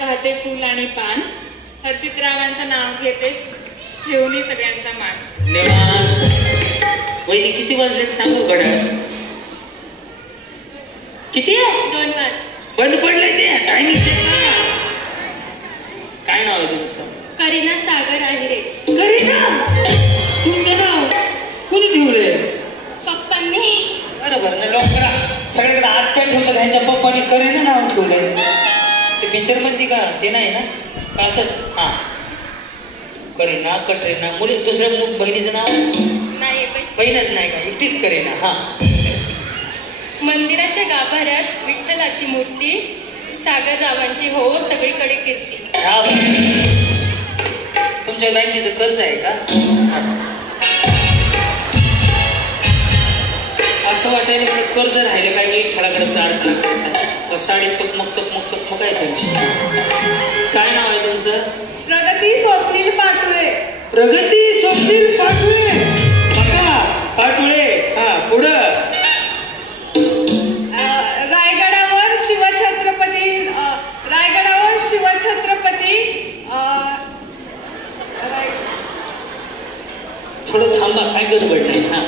पाहते फूल आणि पान, हर्षितरावांचं नाव घेतेस घेऊन सगळ्यांचा मान. वहिनी किती वाजलेत सांगू घड्याळ? किती? 2 वाज. बंद पडलंय ते टायमिंग चेक करा. काय नाव आहे तुमचं? करीना सागर आहे रे. करीना? तुमचं नाव कोणी ठेवलंय? पप्पांनी. बरोबर ना, लोकांना सगळ्याकडे आत्या ठेवतात, ह्यांच्या पप्पानी करीना नाव ठेवलंय. ते पिक्चर मधली का? ते नाही ना का असंच? हा, करीना कटरीना. मुली दुसऱ्या बहिणीचं नाव नाही? बहीणच नाही का? एकटीच करीना. हा. मंदिराच्या गाभाऱ्यात विठ्ठलाची मूर्ती, सागररावांची हो सगळीकडे कीर्ती. तुमच्या बँकेचं कर्ज आहे का? असं वाटायला म्हणजे कर्ज राहिलं काय की विठ्ठलाकडे प्रार्थना. साडी चकमक चकमक चकमक आहे त्यांची. काय नाव आहे तुमचं? प्रगती स्वप्नील पाटुळे. प्रगती स्वप्नील पाटुळे. बघा पाटुळे. हा, पुढं. थोडं थांबा, काय गडबड नाही. हा,